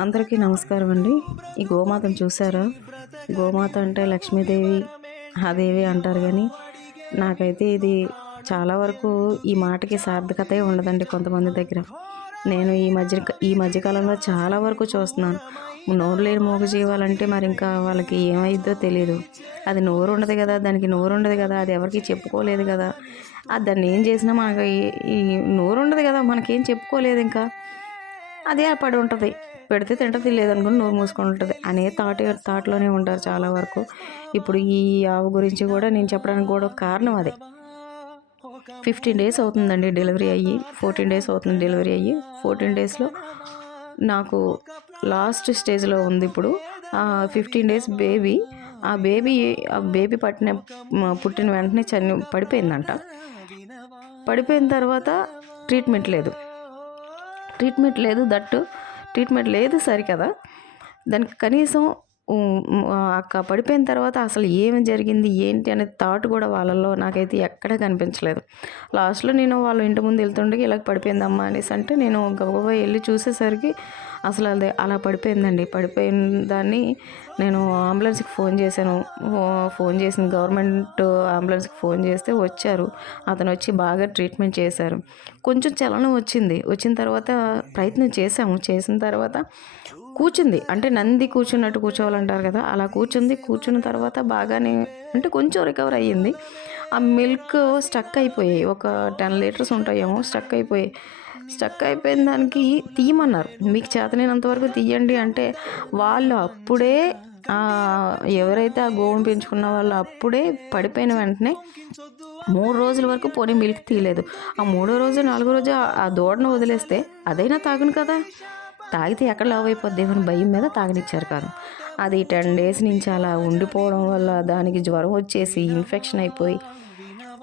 అందరికీ నమస్కారం అండి. ఈ గోమాతను చూసారా? గోమాత అంటే లక్ష్మీదేవి ఆ దేవి అంటారు కానీ నాకైతే ఇది చాలా వరకు ఈ మాటకి సార్థకతే ఉండదండి కొంతమంది దగ్గర. నేను ఈ మధ్య ఈ మధ్యకాలంలో చాలా వరకు చూస్తున్నాను. నోరు లేని మూగజీవాలంటే మరి ఇంకా వాళ్ళకి ఏమైద్దో తెలియదు అది నోరు ఉండదు కదా దానికి నోరు ఉండదు కదా అది ఎవరికి చెప్పుకోలేదు కదా. అది దాన్ని ఏం చేసినా మనకి ఈ నోరు ఉండదు కదా మనకేం చెప్పుకోలేదు ఇంకా. అదే పడి ఉంటుంది. పెడితే తింటది లేదనుకుని నోరు మూసుకొని ఉంటుంది. అనే థాట్ థాట్లోనే ఉంటారు చాలా వరకు. ఇప్పుడు ఈ ఆవు గురించి కూడా నేను చెప్పడానికి కూడా కారణం అదే. ఫిఫ్టీన్ డేస్ అవుతుందండి డెలివరీ అయ్యి ఫోర్టీన్ డేస్ అవుతుంది డెలివరీ అయ్యి. ఫోర్టీన్ డేస్లో నాకు లాస్ట్ స్టేజ్లో ఉంది ఇప్పుడు. ఫిఫ్టీన్ డేస్ బేబీ ఆ బేబీ ఆ బేబీ పట్టిన పుట్టిన వెంటనే చని పడిపోయిందంట. పడిపోయిన తర్వాత ట్రీట్మెంట్ లేదు. ట్రీట్మెంట్ లేదు దట్టు. ట్రీట్మెంట్ లేదు సరికదా. దానికి కనీసం అక్క పడిపోయిన తర్వాత అసలు ఏమి జరిగింది ఏంటి అనే థాట్ కూడా వాళ్ళల్లో నాకైతే ఎక్కడ కనిపించలేదు. లాస్ట్లో నేను వాళ్ళ ఇంటి ముందు వెళ్తుండగా ఇలా పడిపోయిందమ్మా అనేసి అంటే నేను గబగబా వెళ్ళి చూసేసరికి అసలు అది అలా పడిపోయిందండి. పడిపోయిన దాన్ని నేను అంబులెన్స్కి ఫోన్ చేశాను. ఫోన్ చేసిన గవర్నమెంట్ అంబులెన్స్కి ఫోన్ చేస్తే వచ్చారు. అతను వచ్చి బాగా ట్రీట్మెంట్ చేశారు. కొంచెం చలనం వచ్చింది. వచ్చిన తర్వాత ప్రయత్నం చేశాము. చేసిన తర్వాత కూర్చుంది. అంటే నంది కూర్చున్నట్టు కూర్చోవాలంటారు కదా అలా కూర్చుంది. కూర్చున్న తర్వాత బాగానే అంటే కొంచెం రికవర్ అయ్యింది. ఆ మిల్క్ స్టక్ అయిపోయాయి. ఒక టెన్ లీటర్స్ ఉంటాయేమో స్టక్ అయిపోయాయి. స్టక్ అయిపోయిన దానికి తీయమన్నారు. మీకు చేతనైనంత వరకు తీయండి అంటే వాళ్ళు అప్పుడే ఎవరైతే ఆ గోవును పెంచుకున్న వాళ్ళు అప్పుడే పడిపోయిన వెంటనే మూడు రోజుల వరకు పోనీ మిల్క్ తీయలేదు. ఆ మూడో రోజు నాలుగో రోజు ఆ- ఆ దూడను వదిలేస్తే అదైనా తాగును కదా. తాగితే ఎక్కడ లావ్ అయిపోద్ది అని భయం మీద తాగనిచ్చారు కాదు. అది టెన్ డేస్ నుంచి అలా ఉండిపోవడం వల్ల దానికి జ్వరం వచ్చేసి ఇన్ఫెక్షన్ అయిపోయి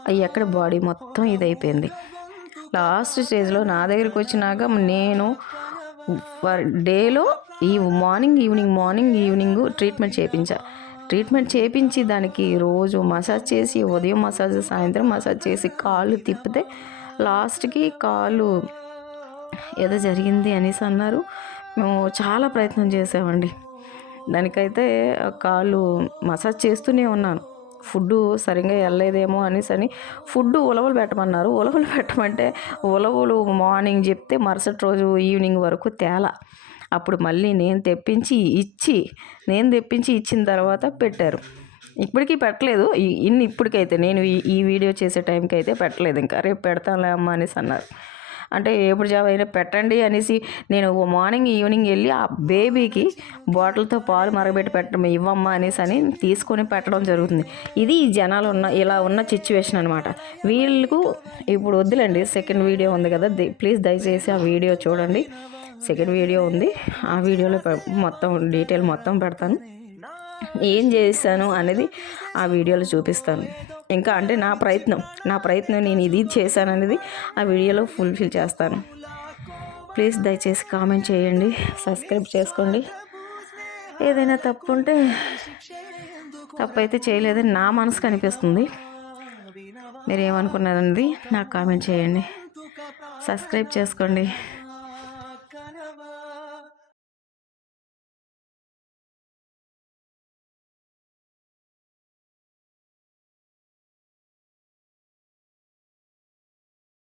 అవి ఎక్కడ బాడీ మొత్తం ఇది అయిపోయింది లాస్ట్ స్టేజ్లో నా దగ్గరికి వచ్చినాక నేను వర్- డేలో ఈ morning evening morning evening treatment చేయించా treatment చేయించి దానికి రోజు మసాజ్ చేసి ఉదయం మసాజ్ సాయంత్రం మసాజ్ చేసి కాళ్ళు తిప్పితే లాస్ట్కి కాళ్ళు ఏదో జరిగింది అనేసి అన్నారు. మేము చాలా ప్రయత్నం చేసామండి. దానికైతే కాళ్ళు మసాజ్ చేస్తూనే ఉన్నాను. ఫుడ్ సరిగ్గా వెళ్ళలేదేమో అనేసి అని ఫుడ్ ఉలవలు పెట్టమన్నారు. ఉలవలు పెట్టమంటే ఉలవలు మార్నింగ్ చెప్తే మరుసటి రోజు ఈవినింగ్ వరకు తేలా. అప్పుడు మళ్ళీ నేను తెప్పించి ఇచ్చి నేను తెప్పించి ఇచ్చిన తర్వాత పెట్టారు. ఇప్పటికీ పెట్టలేదు. ఇన్ని ఇప్పటికైతే నేను ఈ ఈ వీడియో చేసే టైంకి అయితే పెట్టలేదు. ఇంకా రేపు పెడతానులే అమ్మ అనేసి అన్నారు. అంటే ఎప్పుడు జాబ్ అయినా పెట్టండి అనేసి నేను మార్నింగ్ ఈవినింగ్ వెళ్ళి ఆ బేబీకి బాటిల్తో పాలు మరగబెట్టి పెట్టడం ఇవ్వమ్మా అనేసి అని తీసుకొని పెట్టడం జరుగుతుంది. ఇది ఈ జనాలు ఉన్న ఇలా ఉన్న సిచ్యువేషన్ అనమాట వీళ్ళకు ఇప్పుడు వద్దులేండి సెకండ్ వీడియో ఉంది కదా ప్లీజ్ దయచేసి ఆ వీడియో చూడండి. సెకండ్ వీడియో ఉంది ఆ వీడియోలో మొత్తం డీటెయిల్ మొత్తం పెడతాను. ఏం చేశాను అనేది ఆ వీడియోలో చూపిస్తాను. ఇంకా అంటే నా ప్రయత్నం నా ప్రయత్నం నేను ఇది చేశాననేది ఆ వీడియోలో ఫుల్ఫిల్ చేస్తాను. ప్లీజ్ దయచేసి కామెంట్ చేయండి సబ్స్క్రైబ్ చేసుకోండి. ఏదైనా తప్పు ఉంటే తప్పైతే చేయలేదని నా మనసుకు అనిపిస్తుంది. మీరు ఏమనుకున్నారనేది నాకు కామెంట్ చేయండి. సబ్స్క్రైబ్ చేసుకోండి.